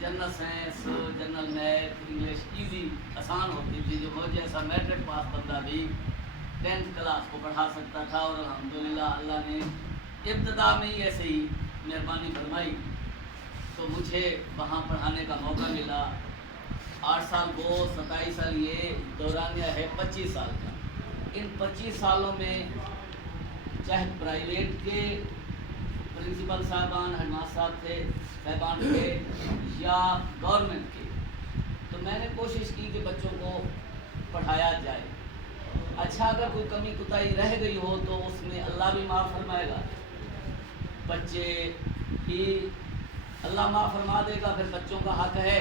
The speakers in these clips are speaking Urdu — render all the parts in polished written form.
General science, general math, English easy آسان ہوتی تھی، جو مجھے ایسا میٹرک پاس بندہ بھی 10th کلاس کو پڑھا سکتا تھا، اور الحمدللہ اللہ نے ابتدا میں ہی ایسے ہی مہربانی فرمائی تو مجھے وہاں پڑھانے کا موقع ملا۔ 8 سال وہ 27 سال یہ دورانیہ ہے 25 سال کا۔ ان 25 سالوں میں چاہے پرائیویٹ کے پرنسپل صاحبان، ہیڈ ماسٹر صاحبان تھے یا گورنمنٹ کے، تو میں نے کوشش کی کہ بچوں کو پڑھایا جائے۔ اچھا اگر کوئی کمی کوتاہی رہ گئی ہو تو اس میں اللہ بھی معاف فرمائے گا، بچے ہی اللہ معاف فرما دے گا، پھر بچوں کا حق ہے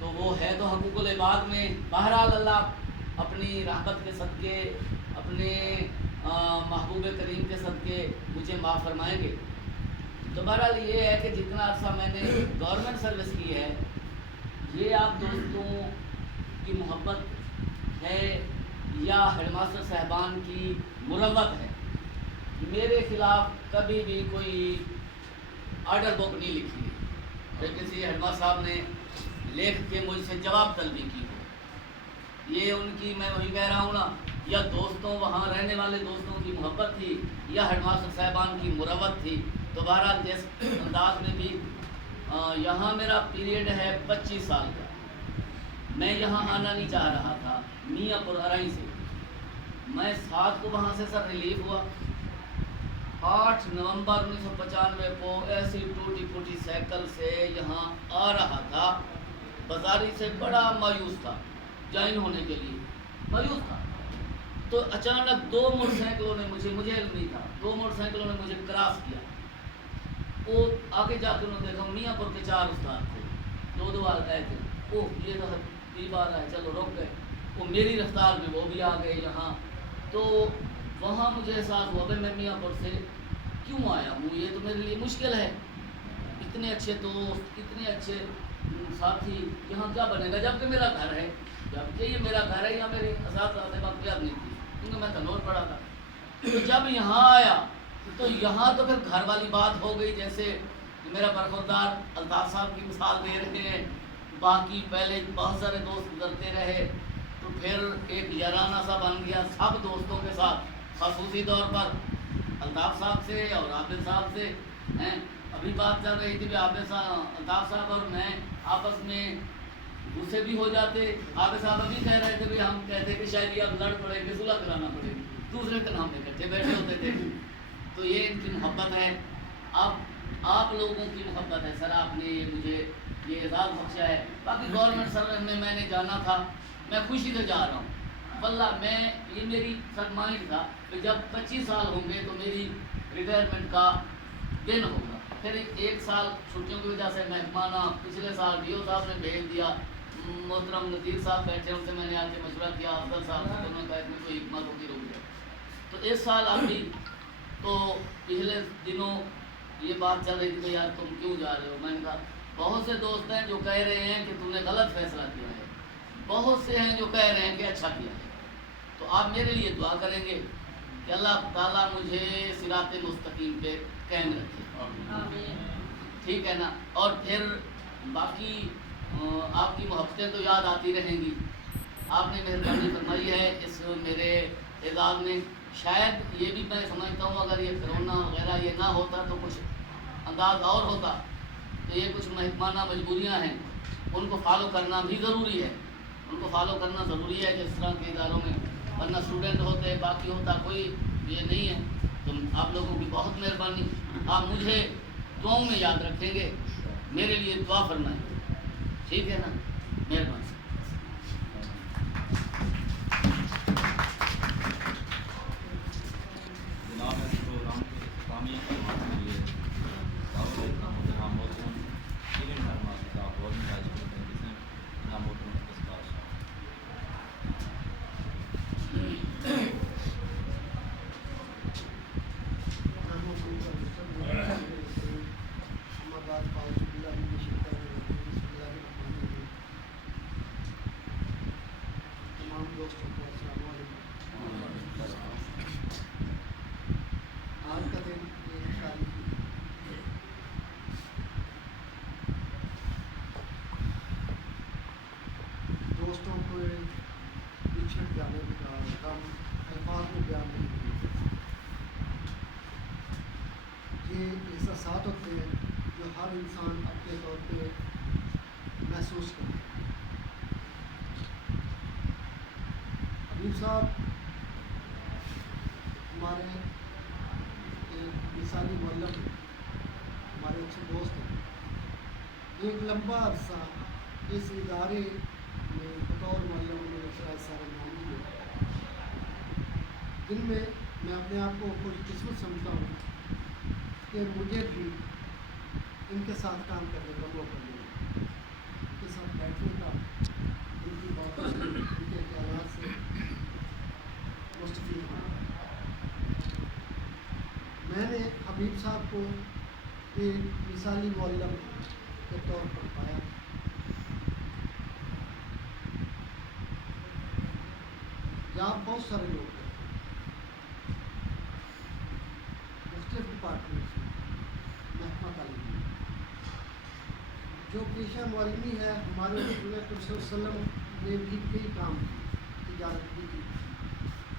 تو وہ ہے تو حقوق العباد میں۔ بہرحال اللہ اپنی رحمت کے صدقے، اپنے محبوب کریم کے صدقے مجھے معاف فرمائیں گے۔ تو بہرحال یہ ہے کہ جتنا عرصہ میں نے گورنمنٹ سروس کی ہے، یہ آپ دوستوں کی محبت ہے یا ہیڈ ماسٹر صاحبان کی مروت ہے۔ میرے خلاف کبھی بھی کوئی آرڈر بک نہیں لکھی گئی کہ کسی ہیڈ ماسٹر صاحب نے لکھ کے مجھ سے جواب طلبی کی ہو۔ یہ ان کی، میں وہی کہہ رہا ہوں نا، یا دوستوں، وہاں رہنے والے دوستوں کی محبت تھی یا ہیڈ ماسٹر صاحبان کی مروت تھی۔ تو بہرحال جس انداز میں بھی یہاں میرا پیریڈ ہے 25 سال کا، میں یہاں آنا نہیں چاہ رہا تھا میاں پور ارائی سے۔ میں 7 کو وہاں سے سر ریلیف ہوا، 8 نومبر 1995 کو ایسی ٹوٹی پھوٹی سائیکل سے یہاں آ رہا تھا، بازاری سے بڑا مایوس تھا، جوائن ہونے کے لیے مایوس تھا۔ تو اچانک 2 موٹر سائیکلوں نے مجھے علم نہیں تھا، 2 موٹر سائیکلوں نے مجھے کراس کیا۔ وہ آگے جا کے انہوں نے دیکھا میاں پور کے 4 استاد تھے، 2 بار گئے تھے، یہ تو 3 بار آئے، چلو رک گئے۔ وہ میری رفتار میں وہ بھی آ گئے یہاں۔ تو وہاں مجھے احساس ہوا کہ میں میاں پور سے کیوں آیا ہوں، یہ تو میرے لیے مشکل ہے، اتنے اچھے دوست، اتنے اچھے ساتھی، یہاں کیا بنے گا، جبکہ میرا گھر ہے، جبکہ یہ میرا گھر ہے، یہاں میری اساتذہ سے مقبولیت نہیں تھی کیونکہ میں تنور پڑھا تھا۔ تو جب یہاں آیا تو یہاں تو پھر گھر والی بات ہو گئی، جیسے میرا برخوردار الطاف صاحب کی مثال دے رہے ہیں، باقی پہلے بہت سارے دوست گزرتے رہے، تو پھر ایک یارانہ سا بن گیا سب دوستوں کے ساتھ، خصوصی طور پر الطاف صاحب سے اور عابد صاحب سے ہیں۔ ابھی بات چل رہی تھی کہ عابد صاحب، الطاف صاحب اور میں آپس میں غصے بھی ہو جاتے۔ عابد صاحب ابھی کہہ رہے تھے کہ ہم کہتے کہ شاید یہ اب لڑ پڑے گے، صلح کرانا پڑے گی، دوسرے دن ہم اکٹھے بیٹھے ہوتے تھے۔ تو یہ ان کی محبت ہے، اب آپ لوگوں کی محبت ہے سر، آپ نے مجھے یہ اعزاز بخشا ہے۔ باقی گورنمنٹ سروس میں نے جانا تھا، میں خوشی سے جا رہا ہوں واللہ، یہ میری سر مائنڈ تھا کہ جب 25 سال ہوں گے تو میری ریٹائرمنٹ کا دن ہوگا۔ پھر 1 سال چھٹیوں کی وجہ سے مہمانہ پچھلے سال ڈی او صاحب نے بھیج دیا، محترم نذیر صاحب بیٹھے، ان سے میں نے آ کے مشورہ کیا، افضل صاحب سے، انہوں نے کہا اس میں کوئی حکمت ہوتی رہی ہے۔ تو اس سال ابھی تو پچھلے دنوں یہ بات چل رہی تھی کہ یار تم کیوں جا رہے ہو، میں نے کہا بہت سے دوست ہیں جو کہہ رہے ہیں کہ تم نے غلط فیصلہ کیا ہے، بہت سے ہیں جو کہہ رہے ہیں کہ اچھا کیا ہے۔ تو آپ میرے لیے دعا کریں گے کہ اللہ تعالیٰ مجھے صراط مستقیم پہ قائم رکھے، ٹھیک ہے نا۔ اور پھر باقی آپ کی محبتیں تو یاد آتی رہیں گی، آپ نے مہربانی فرمائی ہے اس میرے اعزاز میں۔ شاید یہ بھی میں سمجھتا ہوں اگر یہ کرونا وغیرہ یہ نہ ہوتا تو کچھ انداز اور ہوتا، تو یہ کچھ محکمانہ مجبوریاں ہیں، ان کو فالو کرنا بھی ضروری ہے، ان کو فالو کرنا ضروری ہے جس طرح کے اداروں میں، ورنہ اسٹوڈنٹ ہوتے باقی ہوتا کوئی یہ نہیں ہے۔ تو آپ لوگوں کی بہت مہربانی، آپ مجھے دعاؤں میں یاد رکھیں گے، میرے لیے دعا فرمائیں، ٹھیک ہے نا، مہربانی۔ جناب اس پروگرام کے اختتامیہ کلمات کے لیے دعوت دیتا ہوں جناب محترم شیرین فرماس صاحب، گورنمنٹ ہائی اسکول میں جسے جناب محترم اسکار صاحب۔ یہ احساسات ہوتے ہیں جو ہر انسان اپنے طور پہ محسوس کرتا ہے۔ حبیب صاحب ہمارے ایک مثالی معلم ہیں، ہمارے اچھے دوست ہیں۔ ایک لمبا عرصہ اس ادارے میں بطور معلم نے سارے نام دیے، جن میں میں اپنے آپ کو خوش قسمت سمجھتا ہوں کہ مجھے بھی ان کے ساتھ کام کرنے کا موقع ملا، ان کے ساتھ بیٹھنے کا، ان کی باتوں سے، ان کے خیالات سے مستفید ہوں۔ میں نے حبیب صاحب کو ایک مثالی معلم کے طور پر پایا۔ یہاں بہت سارے لوگ ہیں مختلف ڈپارٹمنٹس میں، محکمہ تعلیم میں، جو پیشہ معلمی ہے۔ ہمارے رسول اللہ صلی اللہ علیہ وسلم نے بھی کئی کام کی، تجارت بھی کی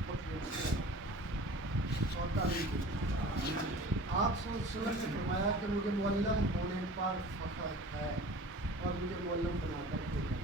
اور تعلیم بھی کی۔ آپ صلی اللہ علیہ وسلم نے فرمایا کہ مجھے معلم ہونے پر فخر ہے اور مجھے معلم بنا کر بھیجا۔